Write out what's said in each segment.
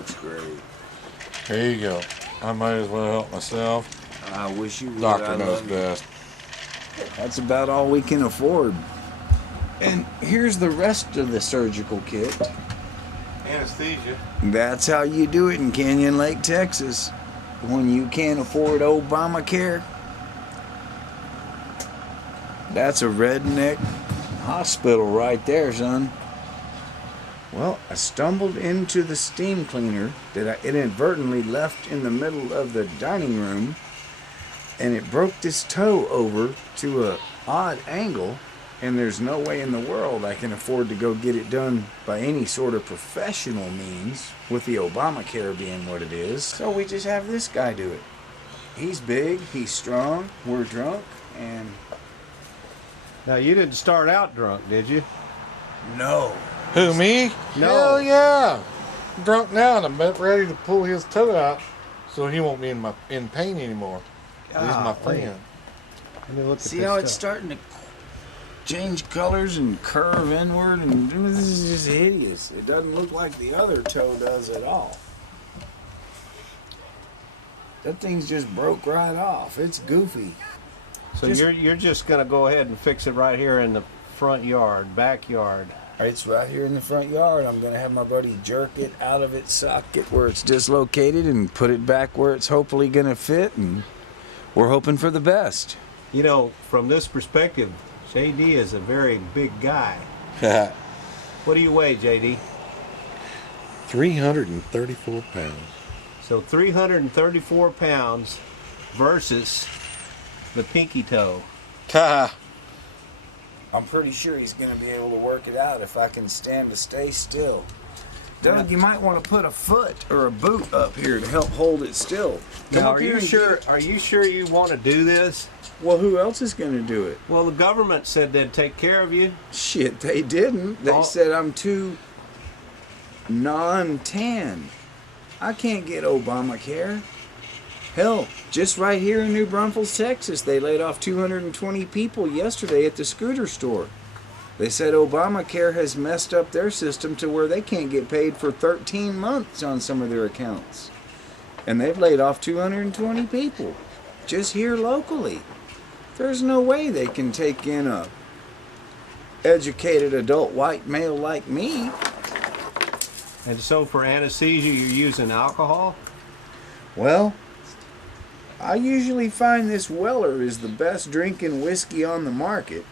looks great. Here you go. I might as well help myself. I wish you would. Doctor knows best. That's about all we can afford. And here's the rest of the surgical kit. Anesthesia. That's how you do it in Canyon Lake, Texas. When you can't afford Obamacare, that's a redneck hospital right there, son. Well, I stumbled into the steam cleaner that I inadvertently left in the middle of the dining room, and it broke this toe over to an odd angle, and there's no way in the world I can afford to go get it done by any sort of professional means, with the Obamacare being what it is. So we just have this guy do it. He's big, he's strong, we're drunk, and... Now, you didn't start out drunk, did you? No. Who, me? No. Hell yeah. I'm drunk now and I'm about ready to pull his toe out so he won't be in pain anymore. He's my friend. Let me look at See this how it's stuff. starting to change colors and curve inward, and this is just hideous. It doesn't look like the other toe does at all. That thing's just broke right off. It's goofy. So you're just gonna go ahead and fix it right here in the front yard, backyard. It's right here in the front yard. I'm gonna have my buddy jerk it out of its socket where it's dislocated and put it back where it's hopefully gonna fit, and we're hoping for the best. You know, from this perspective, JD is a very big guy. What do you weigh, JD? 334 pounds. So 334 pounds versus the pinky toe. Ha! I'm pretty sure he's gonna be able to work it out if I can stand to stay still. Doug, you might want to put a foot or a boot up here to help hold it still. Come Now, up are here you and sure? get- Are you sure you want to do this? Well, who else is gonna do it? Well, the government said they'd take care of you. Shit, they didn't. They Oh. said I'm too non-tan. I can't get Obamacare. Hell, just right here in New Braunfels, Texas, they laid off 220 people yesterday at the scooter store. They said Obamacare has messed up their system to where they can't get paid for 13 months on some of their accounts. And they've laid off 220 people just here locally. There's no way they can take in a educated adult white male like me. And so for anesthesia, you're using alcohol? Well, I usually find this Weller is the best drinking whiskey on the market.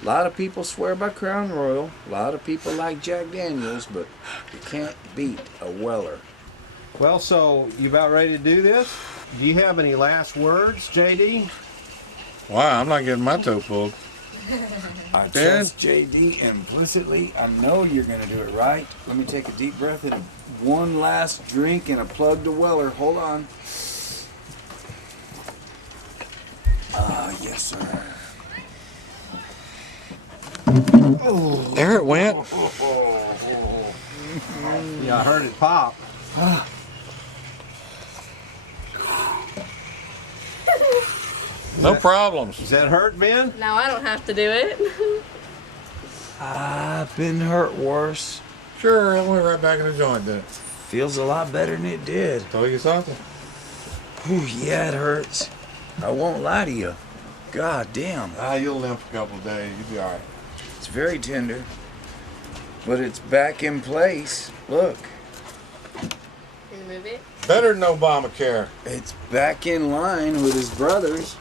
A lot of people swear by Crown Royal. A lot of people like Jack Daniels, but you can't beat a Weller. Well, so you about ready to do this? Do you have any last words, JD? Wow, I'm not getting my toe pulled. I Dad? trust JD implicitly. I know you're going to do it right. Let me take a deep breath and one last drink and a plug to Weller. Hold on. Yes, sir. There it went. Yeah, I heard it pop. No problems. Does that hurt, Ben? Now I don't have to do it. I've been hurt worse. Sure, it went right back in the joint, didn't it? Feels a lot better than it did. Tell you something. Whew, yeah, it hurts. I won't lie to you. God damn. You'll limp a couple of days. You'll be all right. It's very tender. But it's back in place. Look, Can you move it? Better than Obamacare. it's back in line with his brothers.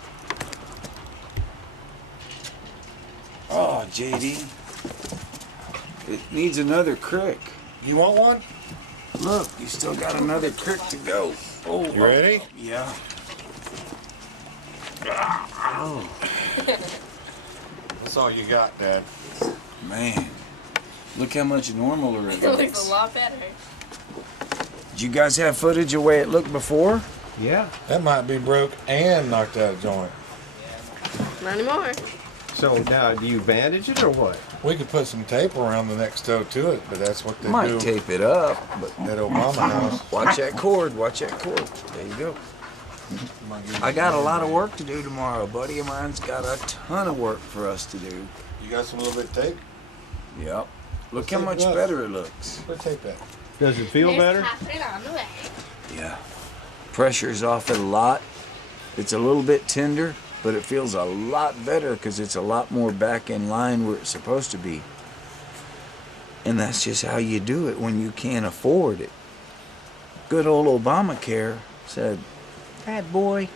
Oh, JD. It needs another crick. You want one? Look, you still got another crick to go. Oh, You ready? Yeah. That's all you got, Dad. Man, look how much normaler it It looks looks. a lot better. Did you guys have footage of the way it looked before? Yeah. That might be broke and knocked out a joint. Not anymore. So now, do you bandage it or what? We could put some tape around the next toe to it, but that's what they Might do tape it up, but at Obama House. watch that cord, watch that cord. There you go. I got a lot of work to do tomorrow. A buddy of mine's got a ton of work for us to do. You got some little bit of tape? Yep. Look Let's how tape much it up. better it looks. Where's tape at? Does it feel There's better? Catherine on the way. Yeah. Pressure's off it a lot. It's a little bit tender, but it feels a lot better because it's a lot more back in line where it's supposed to be. And that's just how you do it when you can't afford it. Good old Obamacare said, that boy,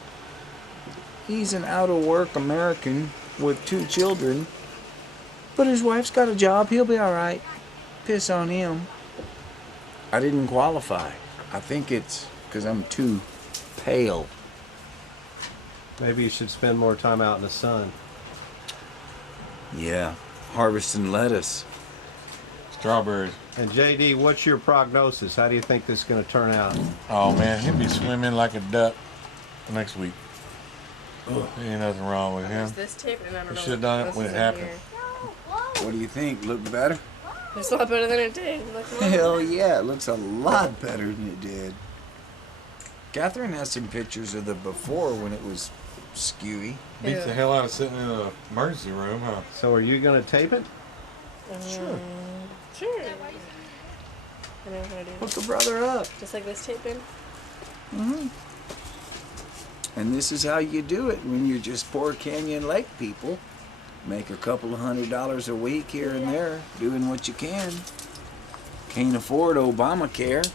he's an out-of-work American with 2 children, but his wife's got a job. He'll be all right. Piss on him. I didn't qualify. I think it's because I'm too pale. Maybe you should spend more time out in the sun. Yeah, harvesting lettuce. Strawberries. And JD, what's your prognosis? How do you think this is going to turn out? Oh man, he'll be swimming like a duck next week. Ain't nothing wrong with him. There's this tape, and I don't We know. should've done it what when else it is in happened. here. What do you think? Look better? It's a lot better than it did. Look, Hell yeah, it looks a lot better than it did. Catherine has some pictures of the before when it was skewy. Beats the hell out of sitting in an emergency room, huh? So are you going to tape it? Sure. Sure. I know how to do Hook this. a brother up. Just like this tape in. And this is how you do it when you're just poor Canyon Lake people. Make a couple of $100 a week here and there, doing what you can. Can't afford Obamacare. At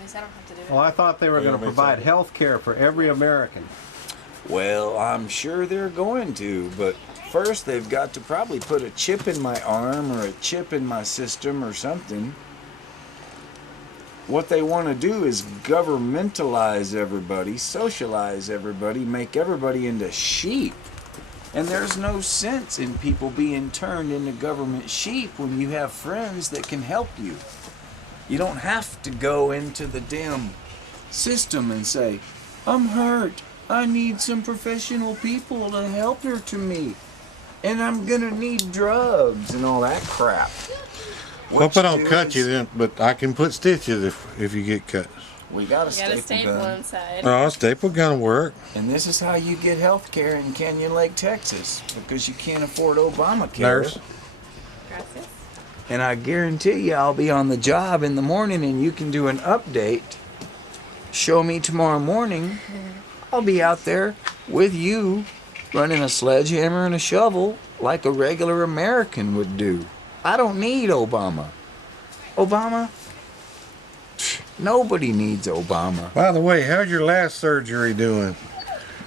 least I don't have to do it. Well, I thought they were Oh, going you to want me to provide tape it? health care for every American. Well, I'm sure they're going to, but first they've got to probably put a chip in my arm or a chip in my system or something. What they want to do is governmentalize everybody, socialize everybody, make everybody into sheep. And there's no sense in people being turned into government sheep when you have friends that can help you. You don't have to go into the damn system and say, I'm hurt. I need some professional people to help her to me. And I'm gonna need drugs and all that crap. Hope I don't do cut is- you then, but I can put stitches if you get cut. We got a You got a staple staple gun. inside. Oh, a staple gun work. And this is how you get health care in Canyon Lake, Texas, because you can't afford Obamacare. Nurse. Gracias. And I guarantee you I'll be on the job in the morning and you can do an update. Show me tomorrow morning. I'll be out there with you running a sledgehammer and a shovel like a regular American would do. I don't need Obama. Obama? Nobody needs Obama. By the way, how's your last surgery doing?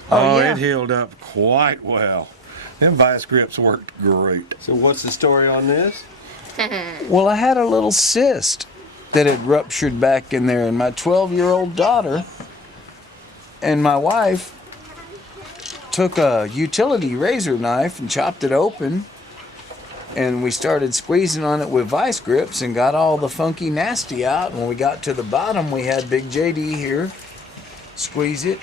Oh, yeah. It healed up quite well. Them vice grips worked great. So what's the story on this? Well, I had a little cyst that had ruptured back in there, and my 12-year-old daughter and my wife took a utility razor knife and chopped it open, and we started squeezing on it with vice grips and got all the funky nasty out. When we got to the bottom, we had Big JD here squeeze it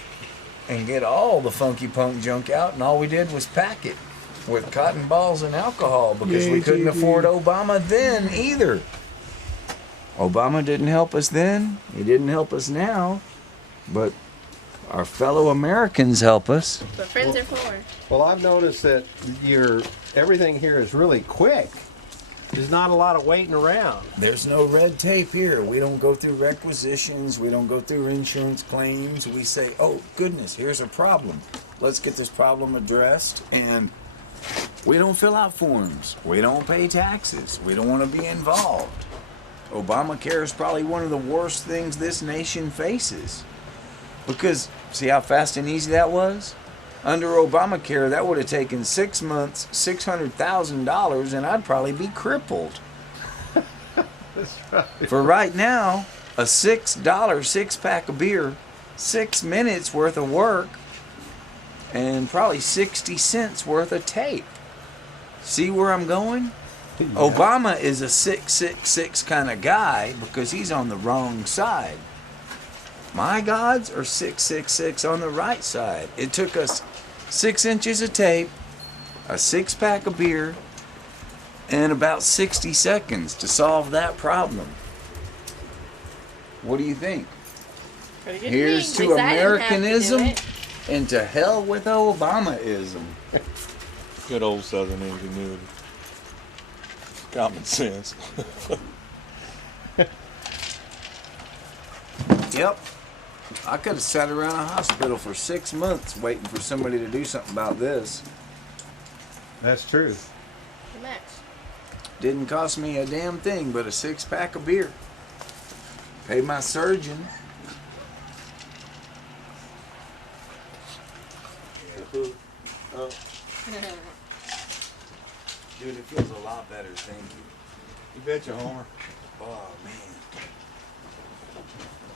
and get all the funky punk junk out, and all we did was pack it with cotton balls and alcohol because we couldn't afford Obama then either. Obama didn't help us then, he didn't help us now, but our fellow Americans help us. That's what friends are for. Well, I've noticed that everything here is really quick. There's not a lot of waiting around. There's no red tape here. We don't go through requisitions. We don't go through insurance claims. We say, oh, goodness, here's a problem. Let's get this problem addressed. And we don't fill out forms. We don't pay taxes. We don't want to be involved. Obamacare is probably one of the worst things this nation faces. Because, see how fast and easy that was? Under Obamacare, that would have taken 6 months, $600,000, and I'd probably be crippled. That's right. For right now, a $6 six-pack of beer, 6 minutes worth of work, and probably 60 cents worth of tape. See where I'm going? Obama is a 666 kind of guy because he's on the wrong side. My gods are 666 on the right side. It took us 6 inches of tape, a 6-pack of beer, and about 60 seconds to solve that problem. What do you think? Pretty good Here's thing. to At least I didn't have to do Americanism it. and to hell with Obamaism. Good old Southern ingenuity. Common sense. Yep. I could have sat around a hospital for 6 months waiting for somebody to do something about this. That's true. The max. Didn't cost me a damn thing but a 6-pack of beer. Paid my surgeon. Oh. Dude, it feels a lot better, thank you. You betcha, Homer. Oh, man.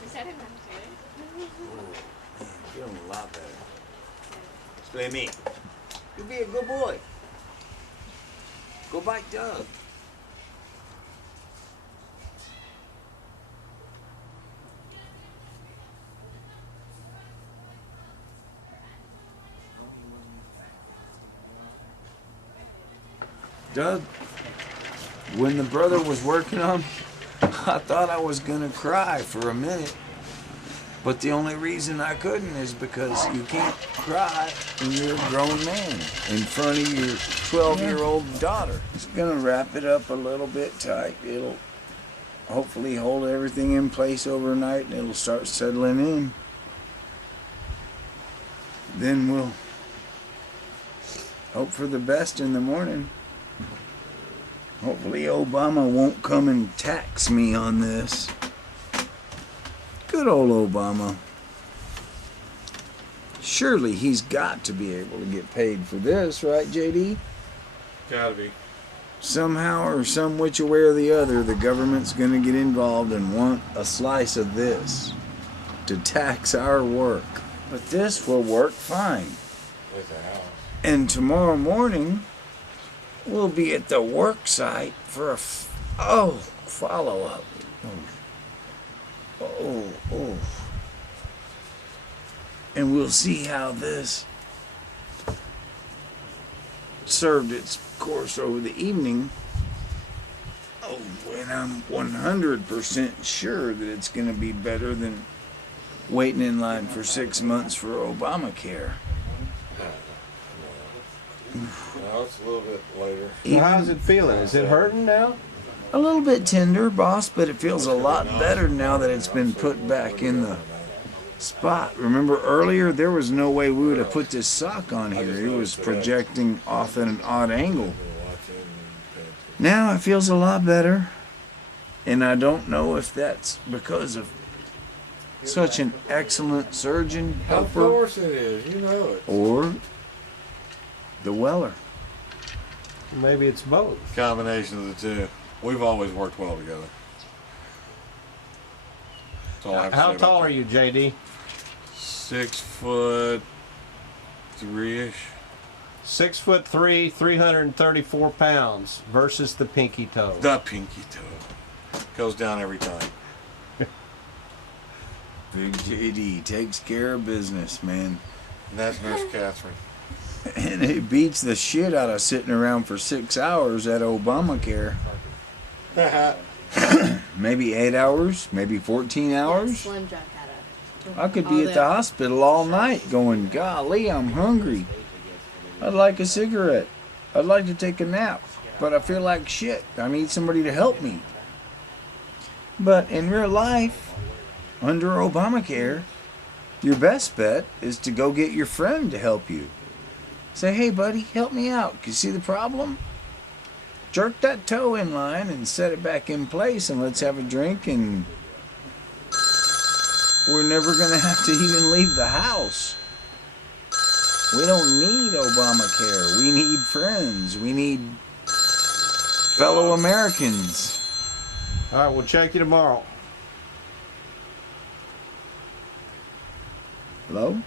Is that enough, Oh, man, feeling a lot better. Explain me. You be a good boy. Go bite Doug. Doug, when the brother was working on me, I thought I was gonna cry for a minute. But the only reason I couldn't is because you can't cry when you're a grown man in front of your 12-year-old daughter. It's gonna wrap it up a little bit tight. It'll hopefully hold everything in place overnight and it'll start settling in. Then we'll hope for the best in the morning. Hopefully Obama won't come and tax me on this. Good old Obama. Surely he's got to be able to get paid for this, right, JD? Gotta be. Somehow or some which way or the other, the government's going to get involved and want a slice of this to tax our work. But this will work fine. With the house. And tomorrow morning, we'll be at the work site for a follow-up. Oh. And we'll see how this served its course over the evening. Oh, and I'm 100% sure that it's going to be better than waiting in line for 6 months for Obamacare. No, it's a little bit later. So how's it feeling? Is it hurting now? A little bit tender, boss, but it feels a lot better now that it's been put back in the spot. Remember earlier, there was no way we would have put this sock on here. It was projecting off at an odd angle. Now it feels a lot better, and I don't know if that's because of such an excellent surgeon Of helper course it is. You know it. or the Weller. Maybe it's both. Combination of the two. We've always worked well together. That's all I have to How say tall about are you, JD? 6'3" 6'3", 334 pounds versus the pinky toe. The pinky toe goes down every time. Big JD takes care of business, man. And that's Nurse Catherine. And it beats the shit out of sitting around for 6 hours at Obamacare. Maybe 8 hours, maybe 14 hours. Slim Junk had a. I could be at the hospital all night going, golly, I'm hungry. I'd like a cigarette. I'd like to take a nap, but I feel like shit. I need somebody to help me. But in real life, under Obamacare, your best bet is to go get your friend to help you. Say, hey, buddy, help me out. You see the problem? Jerk that toe in line and set it back in place, and let's have a drink, and we're never going to have to even leave the house. We don't need Obamacare. We need friends. We need fellow Americans. All right, we'll check you tomorrow. Hello?